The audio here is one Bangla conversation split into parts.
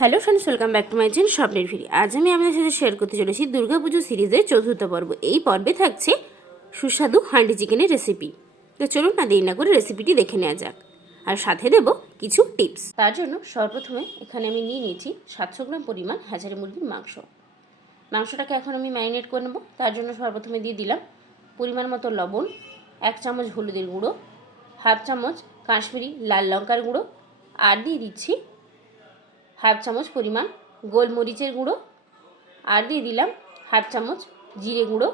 Hello friends welcome back to my channel স্বপ্নের ফিরি আজ আমি আপনাদের সাথে শেয়ার করতে চলেছি দুর্গাপুজো সিরিজের চতুর্থ পর্ব। এই পর্বে থাকছে সুস্বাদু হান্ডি চিকেনের রেসিপি তো চলুন না দেরি না করে রেসিপিটি দেখে নেওয়া যাক। আর সাথে দেব কিছু টিপস তার জন্য সর্বপ্রথমে এখানে আমি নিয়ে নিয়েছি সাতশো গ্রাম পরিমাণ হাজারি মুরগির মাংস। মাংসটাকে এখন আমি ম্যারিনেট করে নেব। তার জন্য সর্বপ্রথমে দিয়ে দিলাম পরিমাণ মতো লবণ, এক চামচ হলুদের গুঁড়ো, হাফ চামচ কাশ্মীরি লাল লঙ্কার গুঁড়ো, আর দিয়ে দিচ্ছি হাফ চামচ পরিমাণ গোলমরিচের গুঁড়ো আর দিয়ে দিলাম হাফ চামচ জিরে গুঁড়ো।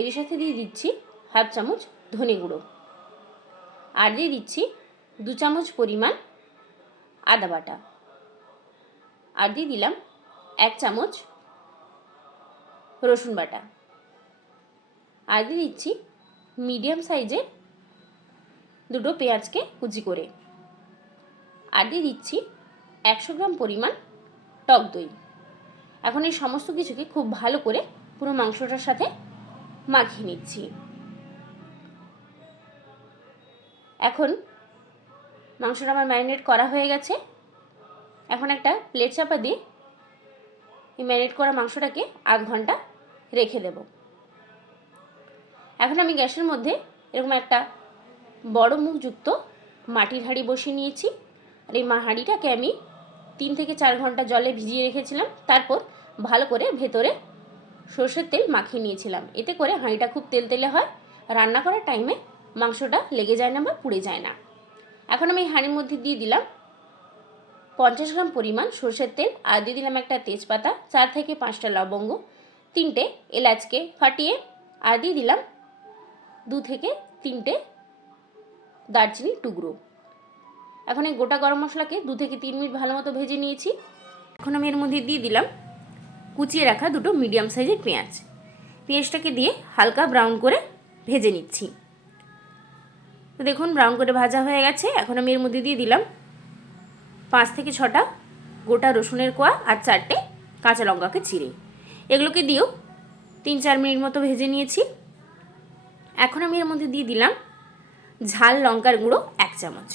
এর সাথে দিয়ে দিচ্ছি হাফ চামচ ধনে গুঁড়ো। আর দিয়ে দিচ্ছি দু চামচ পরিমাণ আদা বাটা। আর দিয়ে দিলাম এক চামচ রসুন বাটা। আর দিয়ে দিচ্ছি মিডিয়াম সাইজের দুটো পেঁয়াজকে কুচি করে। আর দিয়ে দিচ্ছি একশো গ্রাম পরিমাণ টক দই। এখন এই সমস্ত কিছুকে খুব ভালো করে পুরো মাংসটার সাথে মাখিয়ে নিচ্ছি। এখন মাংসটা আমার ম্যারিনেট করা হয়ে গেছে। এখন একটা প্লেট চাপা দিয়ে এই ম্যারিনেট করা মাংসটাকে আধ ঘণ্টা রেখে দেব। এখন আমি গ্যাসের মধ্যে এরকম একটা বড় মুখযুক্ত মাটির হাঁড়ি বসিয়ে নিয়েছি। আর এই মা হাঁড়িটাকে আমি তিন থেকে চার ঘণ্টা জলে ভিজিয়ে রেখেছিলাম। তারপর ভালো করে ভেতরে সর্ষের তেল মাখিয়ে নিয়েছিলাম। এতে করে হাঁড়িটা খুব তেলতেলে হয়। রান্না করার টাইমে মাংসটা লেগে যায় না বা পুড়ে যায় না। এখন আমি এই হাঁড়ির মধ্যে দিয়ে দিলাম পঞ্চাশ গ্রাম পরিমাণ সর্ষের তেল আর দিয়ে দিলাম একটা তেজপাতা, চার থেকে পাঁচটা লবঙ্গ, তিনটে এলাচকে ফাটিয়ে আর দিয়ে দিলাম দু থেকে তিনটে দারচিনি টুকরো। এখন এই গোটা গরম মশলাকে দু থেকে তিন মিনিট ভালো মতো ভেজে নিয়েছি। এখন আমি এর মধ্যে দিয়ে দিলাম কুচিয়ে রাখা দুটো মিডিয়াম সাইজের পেঁয়াজ। পেঁয়াজটাকে দিয়ে হালকা ব্রাউন করে ভেজে নিচ্ছি। তো দেখুন, ব্রাউন করে ভাজা হয়ে গেছে। এখন আমি এর মধ্যে দিয়ে দিলাম পাঁচ থেকে ছটা গোটা রসুনের কোয়া আর চারটে কাঁচা লঙ্কাকে চিড়ে। এগুলোকে দিয়েও তিন চার মিনিট মতো ভেজে নিয়েছি। এখন আমি এর মধ্যে দিয়ে দিলাম ঝাল লঙ্কার গুঁড়ো এক চামচ।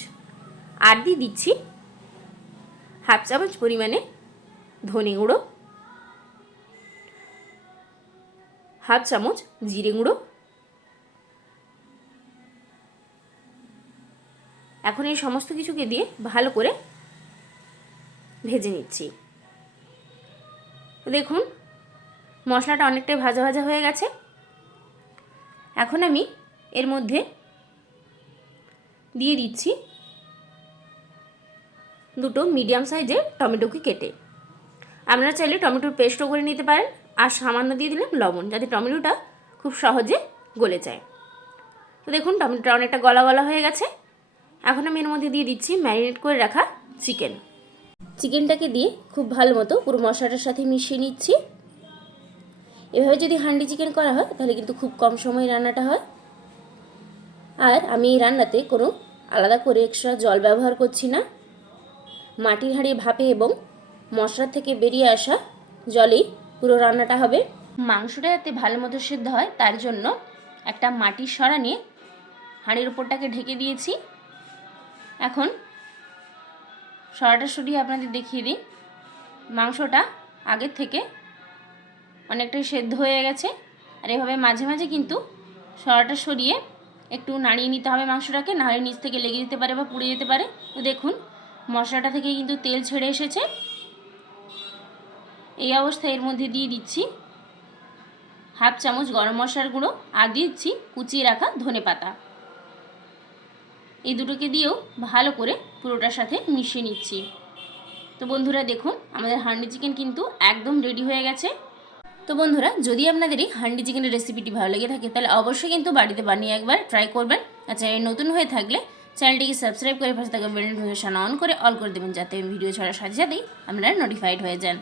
আর দিয়ে দিচ্ছি হাফ চামচ পরিমাণে ধনে গুঁড়ো, হাফ চামচ জিরে গুঁড়ো। এখন এই সমস্ত কিছুকে দিয়ে ভালো করে ভেজে নিচ্ছি। দেখুন, মশলাটা অনেকটাই ভাজা ভাজা হয়ে গেছে। এখন আমি এর মধ্যে দিয়ে দিচ্ছি দুটো মিডিয়াম সাইজের টমেটোকে কেটে। আপনারা চাইলে টমেটোর পেস্টও করে নিতে পারেন, আর সামান্য দিয়ে দিলাম লবণ, যাতে টমেটোটা খুব সহজে গলে যায়। তো দেখুন, টমেটোটা অনেকটা গলা গলা হয়ে গেছে। এখন আমি এর মধ্যে দিয়ে দিচ্ছি ম্যারিনেট করে রাখা চিকেন চিকেনটাকে দিয়ে খুব ভালো মতো পুরো মশলাটার সাথে মিশিয়ে নিচ্ছি। এভাবে যদি হান্ডি চিকেন করা হয়, তাহলে কিন্তু খুব কম সময়ে রান্নাটা হয়। আর আমি এই রান্নাতে কোনো আলাদা করে এক্সট্রা জল ব্যবহার করছি না। মাটির হাঁড়ি ভাপে এবং মশলা থেকে বেরিয়ে আসা জলেই পুরো রান্নাটা হবে। মাংসটা যাতে ভালো মতো সিদ্ধ হয়, তার জন্য একটা মাটির সরা নিয়ে হাঁড়ির উপরটাকে ঢেকে দিয়েছি। এখন সরাটা সরিয়ে আপনাদের দেখিয়ে দিই। মাংসটা আগের থেকে অনেকটাই সেদ্ধ হয়ে গেছে। আর এভাবে মাঝে মাঝে কিন্তু সরাটা সরিয়ে একটু নাড়িয়ে নিতে হবে মাংসটাকে, নাহলে নিচ থেকে লেগে যেতে পারে বা পুড়ে যেতে পারে। তো দেখুন মশলাটা থেকে কিন্তু তেল ছেড়ে এসেছে। এই অবস্থায় এর মধ্যে দিয়ে দিচ্ছি হাফ চামচ গরম মশলার গুঁড়ো আর দিচ্ছি কুচিয়ে রাখা ধনে পাতা। এই দুটোকে দিয়েও ভালো করে পুরোটার সাথে মিশিয়ে নিচ্ছি। তো বন্ধুরা দেখুন, আমাদের হান্ডি চিকেন কিন্তু একদম রেডি হয়ে গেছে। তো বন্ধুরা, যদি আপনাদের এই হান্ডি চিকেনের রেসিপিটি ভালো লেগে থাকে, তাহলে অবশ্যই কিন্তু বাড়িতে বানিয়ে একবার ট্রাই করবেন। আচ্ছা নতুন হয়ে থাকলে চ্যানেলটিকে সাবস্ক্রাইব করে পাশে থাকা বেল নোটিফিকেশন অন করে অল করে দেবেন যাতে ভিডিও ছাড়ার সাথে সাথেই আপনারা নোটিফাইড হয়ে যান।